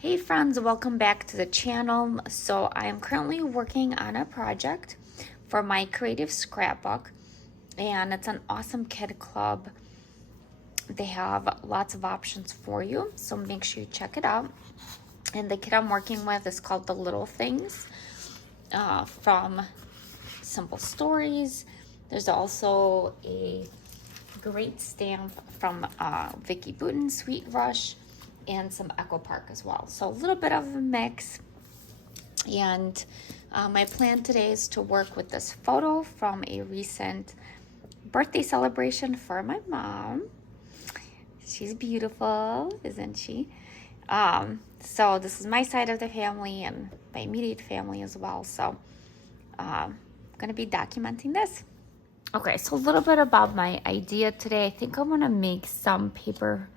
Hey friends, welcome back to the channel. So I am currently working on a project for My Creative Scrapbook, and it's an awesome kid club. They have lots of options for you, so make sure you check it out. And the kid I'm working with is called The Little Things, from Simple Stories. There's also a great stamp from Vicky Booten, Sweet Rush, and some Echo Park as well. So a little bit of a mix. And my plan today is to work with this photo from a recent birthday celebration for my mom. She's beautiful, isn't she? So this is my side of the family and my immediate family as well. So I'm gonna be documenting this. Okay, so a little bit about my idea today. I think I'm gonna make some paper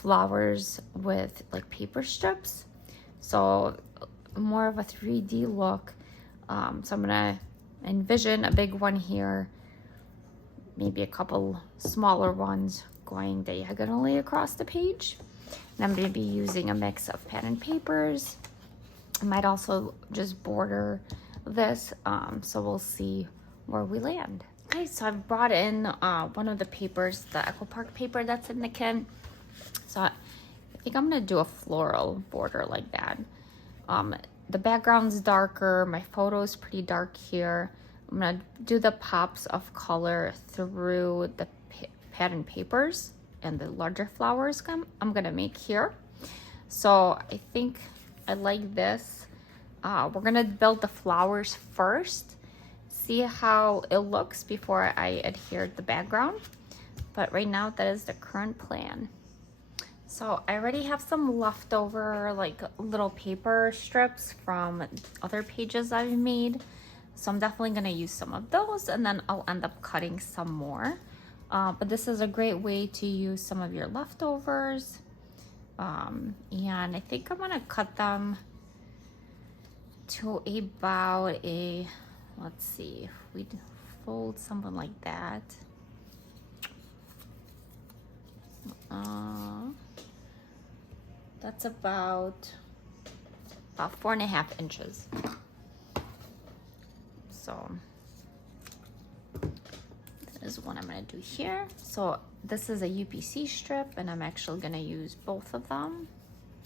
flowers with like paper strips. So more of a 3D look. So I'm gonna envision a big one here, maybe a couple smaller ones going diagonally across the page. And I'm gonna be using a mix of pen and papers. I might also just border this, so we'll see where we land. Okay, so I've brought in one of the papers, the Echo Park paper that's in the kit. So I think I'm gonna do a floral border like that. The background's darker, my photo is pretty dark here. I'm gonna do the pops of color through the pattern papers and the larger flowers I'm gonna make here. So I think I like this. We're gonna build the flowers first, see how it looks before I adhere the background. But right now that is the current plan. So I already have some leftover like little paper strips from other pages I've made. So I'm definitely gonna use some of those, and then I'll end up cutting some more. But this is a great way to use some of your leftovers. And I think I'm gonna cut them to about a, let's see, if we fold something like that. That's about 4.5 inches. So that is what I'm gonna do here. So this is a UPC strip, and I'm actually gonna use both of them,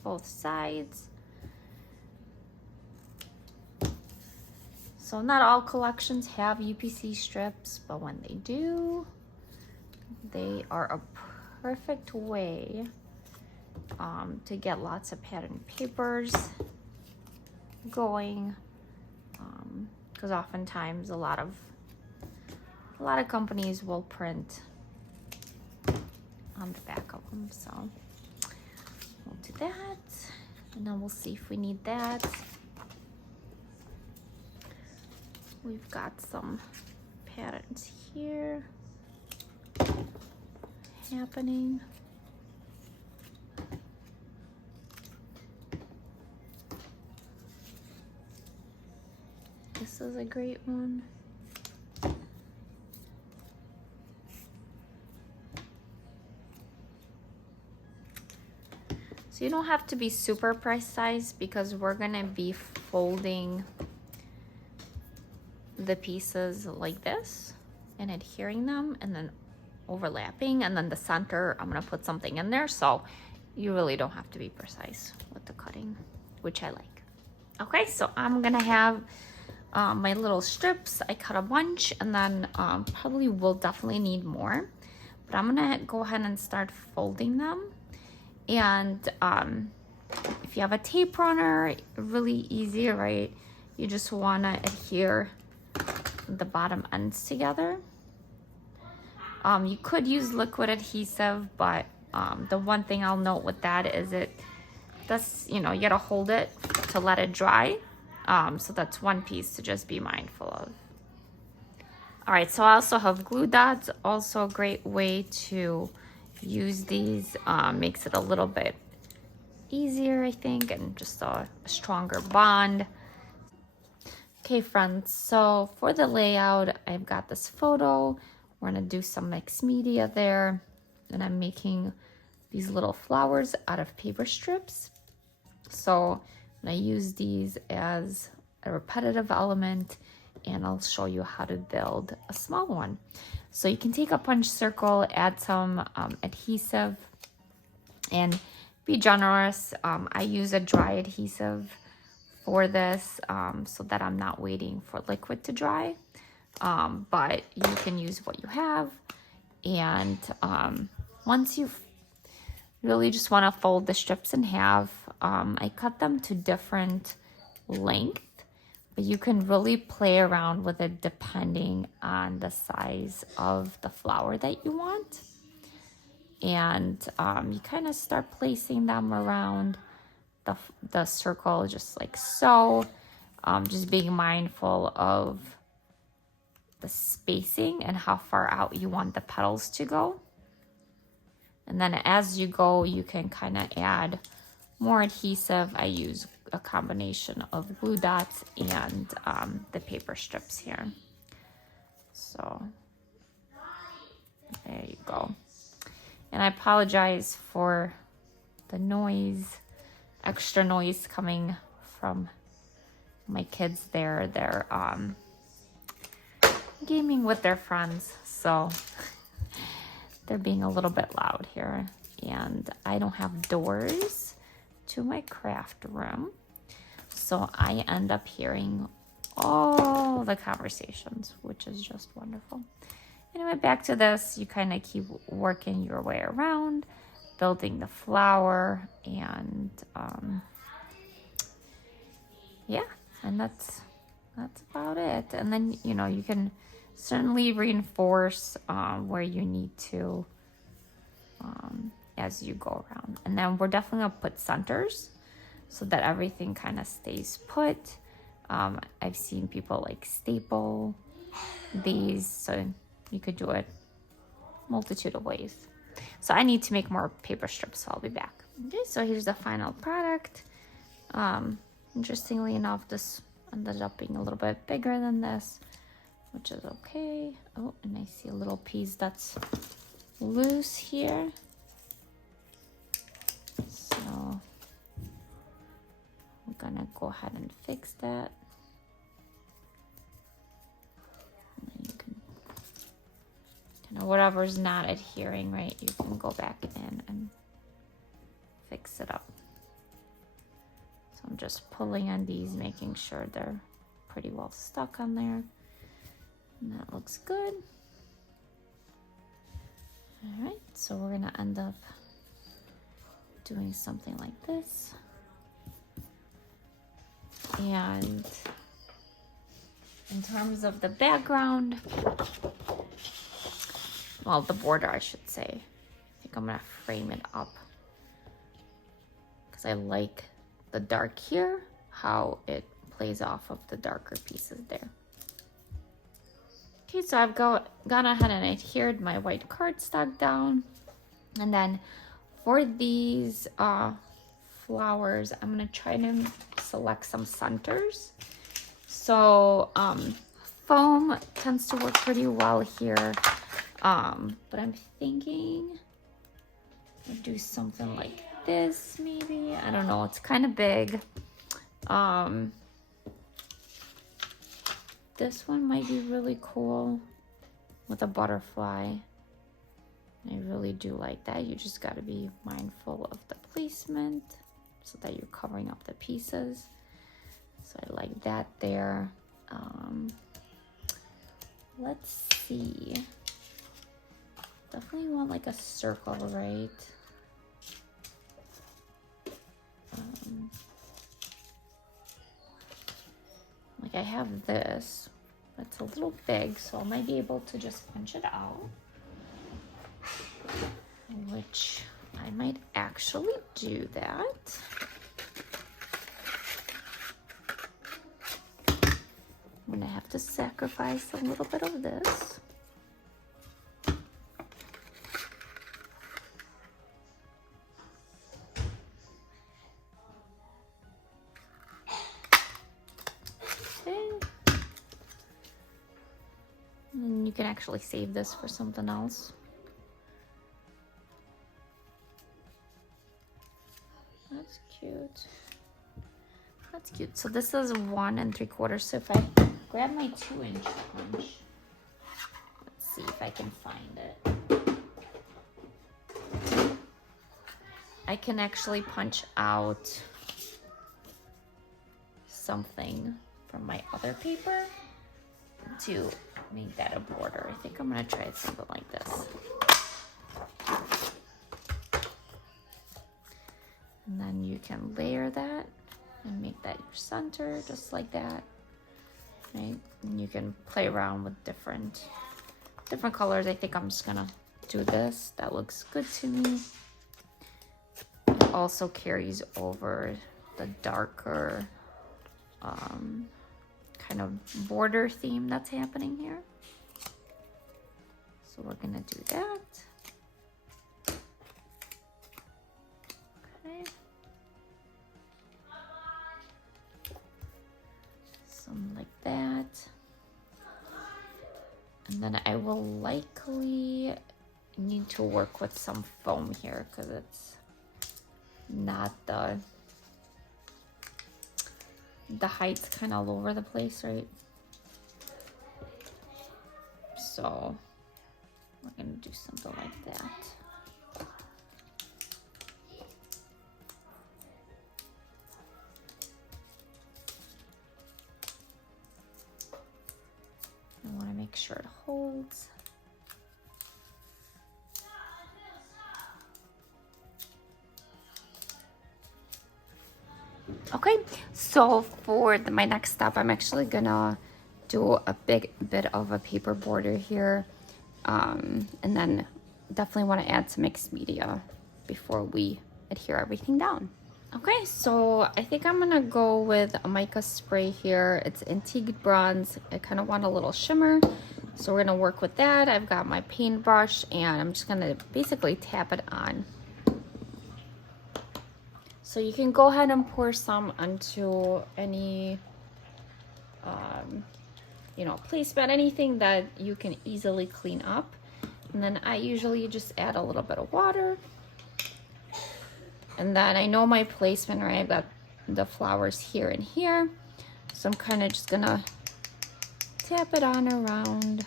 both sides. So not all collections have UPC strips, but when they do, they are a perfect way to get lots of pattern papers going, because oftentimes a lot of companies will print on the back of them. So we'll do that, and then we'll see if we need that. We've got some patterns here happening. This is a great one. So you don't have to be super precise because we're gonna be folding the pieces like this and adhering them and then overlapping, and then the center I'm gonna put something in there, so you really don't have to be precise with the cutting, which I like. Okay, so I'm gonna have my little strips. I cut a bunch, and then probably will definitely need more, but I'm gonna go ahead and start folding them. And if you have a tape runner, really easy, right? You just wanna adhere the bottom ends together. You could use liquid adhesive, but the one thing I'll note with that is you gotta hold it to let it dry. So that's one piece to just be mindful of. All right, so I also have glue dots, also a great way to use these. Makes it a little bit easier, I think, and just a stronger bond. Okay, friends, so for the layout, I've got this photo. We're gonna do some mixed media there, and I'm making these little flowers out of paper strips. So I use these as a repetitive element, and I'll show you how to build a small one. So you can take a punch circle, add some adhesive, and be generous. I use a dry adhesive for this so that I'm not waiting for liquid to dry. But you can use what you have. And once you really just want to fold the strips in half, I cut them to different length, but you can really play around with it depending on the size of the flower that you want. And you kind of start placing them around the circle just like so, just being mindful of the spacing and how far out you want the petals to go. And then as you go, you can kind of add more adhesive. I use a combination of glue dots and the paper strips here. So there you go. And I apologize for the noise, extra noise coming from my kids there. They're gaming with their friends, so they're being a little bit loud here. And I don't have doors to my craft room, so I end up hearing all the conversations, which is just wonderful. Anyway, back to this. You kind of keep working your way around, building the flower, and yeah, and that's about it. And then, you know, you can certainly reinforce where you need to as you go around. And then we're definitely gonna put centers so that everything kind of stays put. I've seen people like staple these, so you could do it multitude of ways. So I need to make more paper strips, so I'll be back. Okay, so here's the final product. Interestingly enough, this ended up being a little bit bigger than this, which is okay. Oh, and I see a little piece that's loose here. So I'm gonna go ahead and fix that. And then you can kind of, whatever's not adhering, right, you can go back in and fix it up. So I'm just pulling on these, making sure they're pretty well stuck on there. And that looks good. All right, so we're gonna end up doing something like this. And in terms of the background, well, the border, I should say, I think I'm gonna frame it up because I like the dark here, how it plays off of the darker pieces there. Okay, so I've gone ahead and adhered my white cardstock down. And then for these flowers, I'm gonna try to select some centers. So foam tends to work pretty well here. But I'm thinking I'll do something like this maybe. I don't know, it's kind of big. This one might be really cool with a butterfly. I really do like that. You just got to be mindful of the placement so that you're covering up the pieces. So I like that there. Let's see. Definitely want like a circle, right? Like I have this, but it's a little big, so I might be able to just punch it out, which I might actually do that. I'm gonna have to sacrifice a little bit of this. And you can actually save this for something else. That's cute. That's cute. So this is 1 3/4. So if I grab my 2-inch punch, let's see if I can find it. I can actually punch out something from my other paper to make that a border. I think I'm gonna try something like this. And then you can layer that and make that your center, just like that, right? And you can play around with different colors. I think I'm just gonna do this. That looks good to me. It also carries over the darker kind of border theme that's happening here. So we're gonna do that. Okay. Something like that. And then I will likely need to work with some foam here because it's not the height's kind of all over the place, right? So we're gonna do something like that. I want to make sure it holds. Okay, so for my next step, I'm actually gonna do a big bit of a paper border here, and then definitely want to add some mixed media before we adhere everything down. Okay, so I think I'm gonna go with a mica spray here. It's antique bronze. I kind of want a little shimmer, so we're gonna work with that. I've got my paintbrush and I'm just gonna basically tap it on. So you can go ahead and pour some onto any, you know, placemat, anything that you can easily clean up. And then I usually just add a little bit of water. And then I know my placement, right? I've got the flowers here and here. So I'm kind of just gonna tap it on around.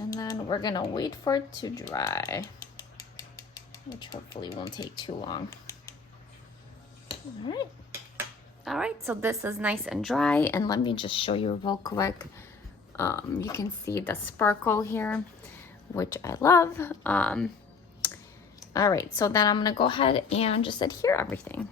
And then we're gonna wait for it to dry, which hopefully won't take too long. All right, so this is nice and dry. And let me just show you real quick. You can see the sparkle here, which I love. All right, so then I'm gonna go ahead and just adhere everything.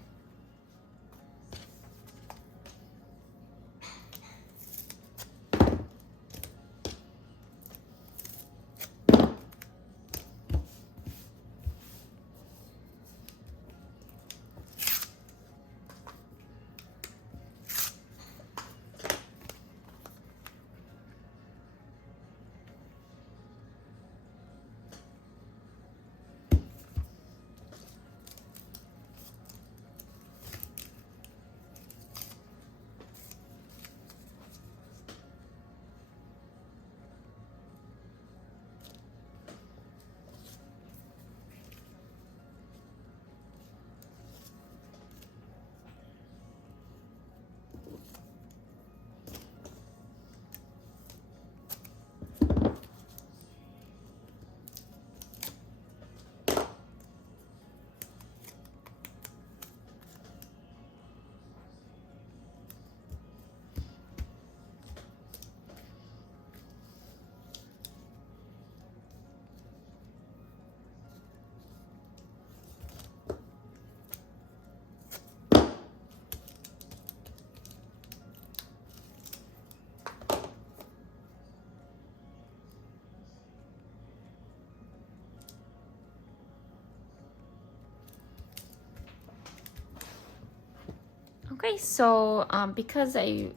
Okay, so because I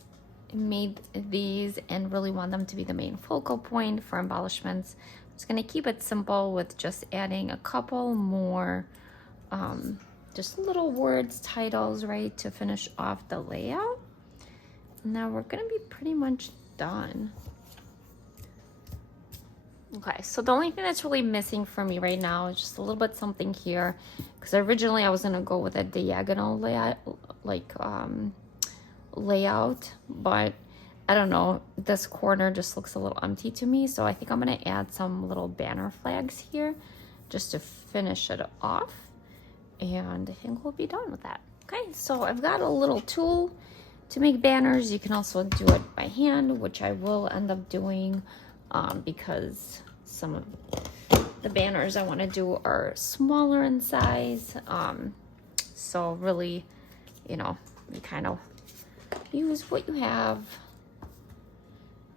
made these and really want them to be the main focal point for embellishments, I'm just gonna keep it simple with just adding a couple more just little words, titles, right, to finish off the layout. Now we're gonna be pretty much done. Okay, so the only thing that's really missing for me right now is just a little bit something here, because originally I was gonna go with a diagonal layout, but I don't know, this corner just looks a little empty to me, so I think I'm gonna add some little banner flags here just to finish it off, and I think we'll be done with that. Okay, so I've got a little tool to make banners. You can also do it by hand, which I will end up doing because some of the banners I want to do are smaller in size. So really, you know, you kind of use what you have.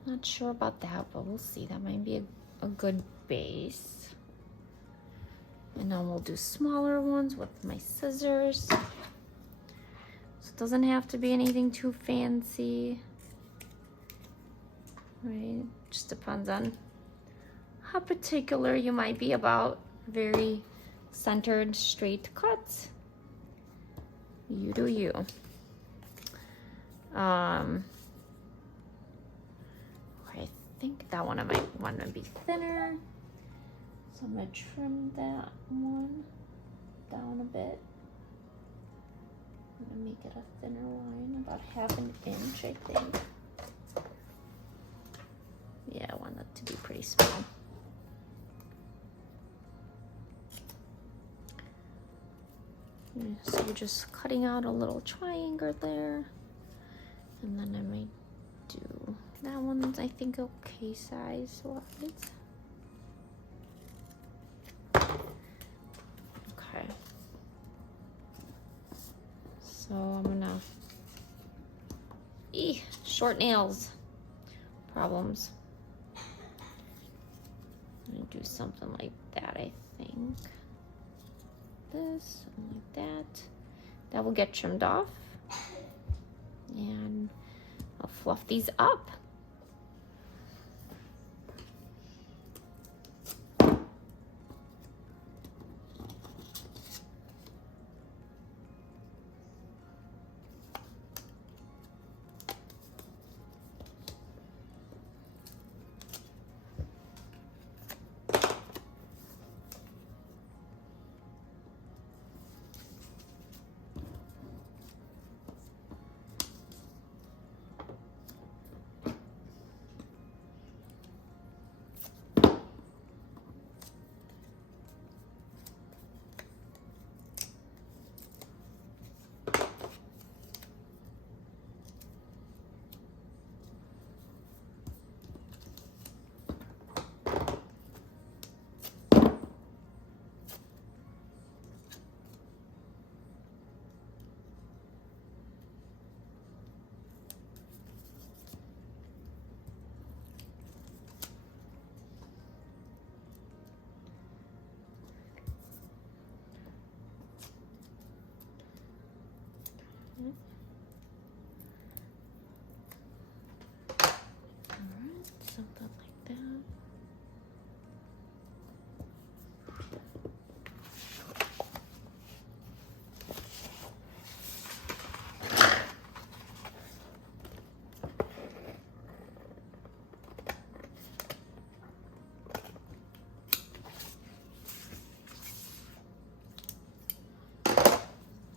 Not sure about that, but we'll see. That might be a good base. And then we'll do smaller ones with my scissors. So it doesn't have to be anything too fancy. Right? Just depends on how particular you might be about very centered, straight cuts. You do you. I think that one I might want to be thinner. So I'm gonna trim that one down a bit. I'm gonna make it a thinner line, about 1/2 inch, I think. Yeah, I want that to be pretty small. So we're just cutting out a little triangle there. And then I might do that one's, I think, okay size-wise. Okay. So I'm gonna... short nails. Problems. I'm gonna do something like that, I think. This, something like that. That will get trimmed off. And I'll fluff these up. Alright, something like that.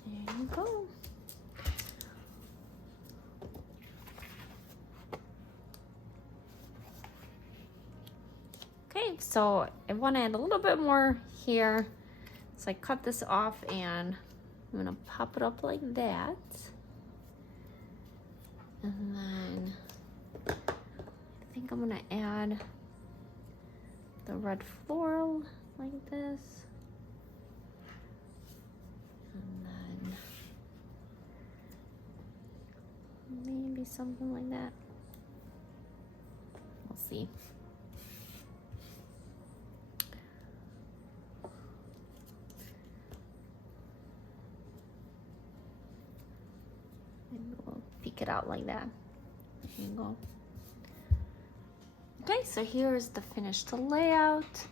There you go. Okay, so I want to add a little bit more here. So I cut this off and I'm gonna pop it up like that. And then I think I'm gonna add the red floral like this. And then maybe something like that. We'll see. And we'll peek it out like that. There you go. Okay, so here's the finished layout.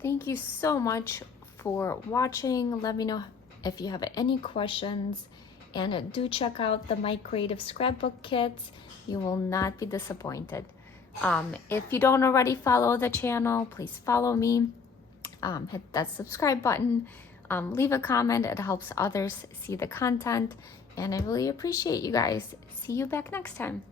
Thank you so much for watching. Let me know if you have any questions, and do check out the My Creative Scrapbook kits. You will not be disappointed. If you don't already follow the channel, please follow me. Hit that subscribe button. Leave a comment. It helps others see the content. And I really appreciate you guys. See you back next time.